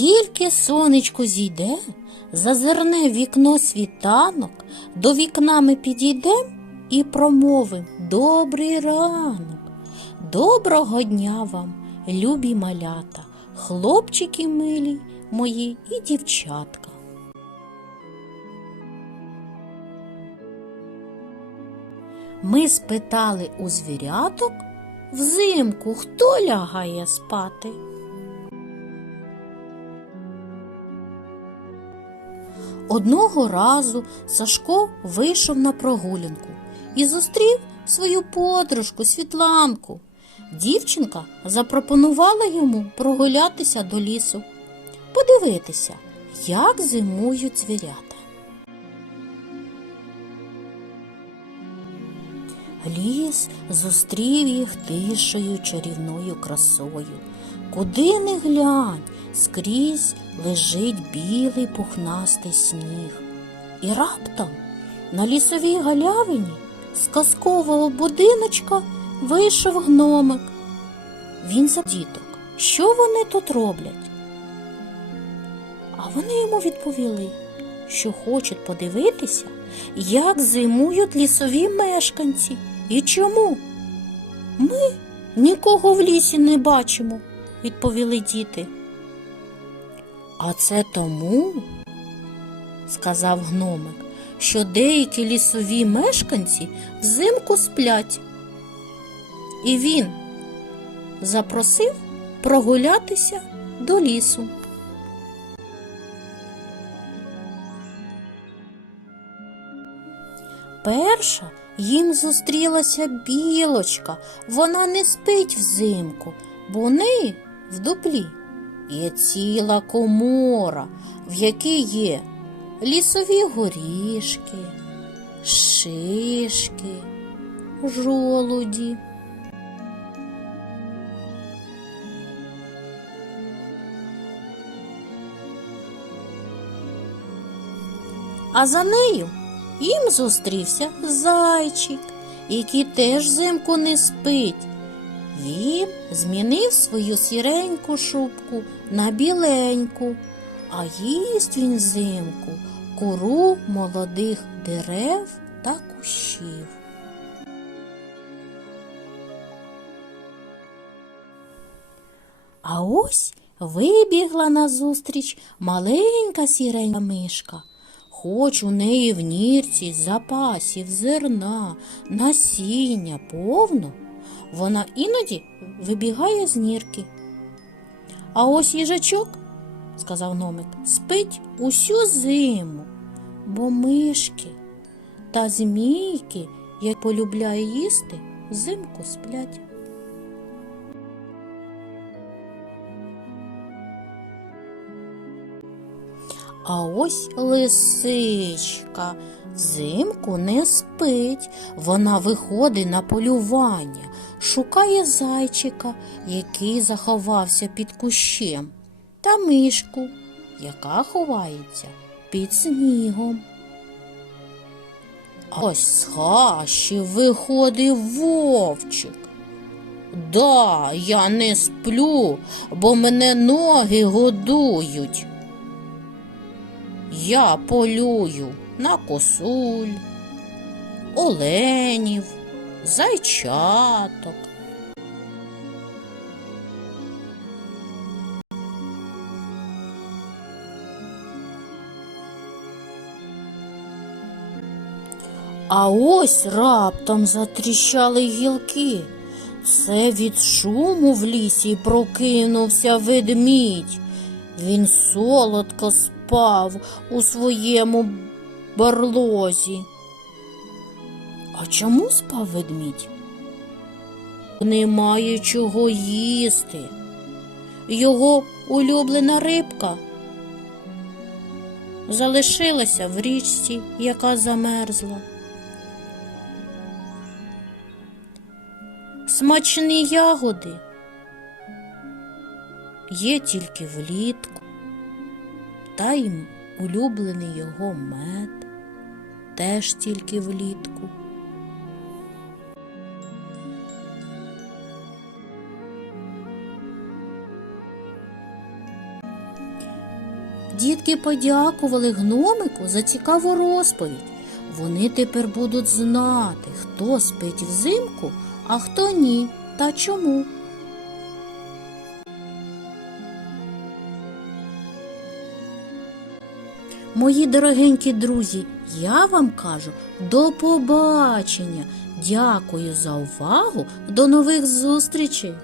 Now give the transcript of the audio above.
тільки сонечко зійде, зазирне в вікно світанок, до вікна ми підійдем і промовим Добрий ранок. Доброго дня вам, любі малята, хлопчики милі мої і дівчатка. Ми спитали у звіряток взимку, хто лягає спати. Одного разу Сашко вийшов на прогулянку і зустрів свою подружку Світланку. Дівчинка запропонувала йому прогулятися до лісу, подивитися, як зимують звірята. Ліс зустрів їх тишою чарівною красою. Куди не глянь, скрізь лежить білий пухнастий сніг. І раптом на лісовій галявині з казкового будиночка вийшов гномик. Він за діток. Що вони тут роблять? А вони йому відповіли, що хочуть подивитися, як зимують лісові мешканці. І чому? Ми нікого в лісі не бачимо, відповіли діти. А це тому, сказав гномик, що деякі лісові мешканці взимку сплять. І він запросив прогулятися до лісу. Перша їм зустрілася білочка. Вона не спить взимку, бо у неї в дуплі є ціла комора, в якій є лісові горішки, шишки, жолуді. А за нею їм зустрівся зайчик, який теж взимку не спить. Він змінив свою сіреньку шубку на біленьку, а їсть він взимку кору молодих дерев та кущів. А ось вибігла назустріч маленька сіренька мишка. Хоч у неї в нірці запасів зерна, насіння повно, вона іноді вибігає з нірки. А ось їжачок, сказав номик, спить усю зиму, бо мишки та змійки, як полюбляє їсти, взимку сплять. А ось лисичка взимку не спить. Вона виходить на полювання, шукає зайчика, який заховався під кущем, та мишку, яка ховається під снігом. Ось з хащі виходить вовчик. Да, я не сплю, бо мене ноги годують. Я полюю на косуль, оленів, зайчаток. А ось раптом затріщали гілки. Це від шуму в лісі прокинувся ведмідь. Він солодко спав у своєму барлозі. А чому спав ведмідь? Немає чого їсти. Його улюблена рибка залишилася в річці, яка замерзла. Смачні ягоди є тільки влітку, та й улюблений його мед теж тільки влітку. Дітки подякували гномику за цікаву розповідь. Вони тепер будуть знати, хто спить взимку, а хто ні, та чому. Мої дорогенькі друзі, я вам кажу до побачення. Дякую за увагу. До нових зустрічей!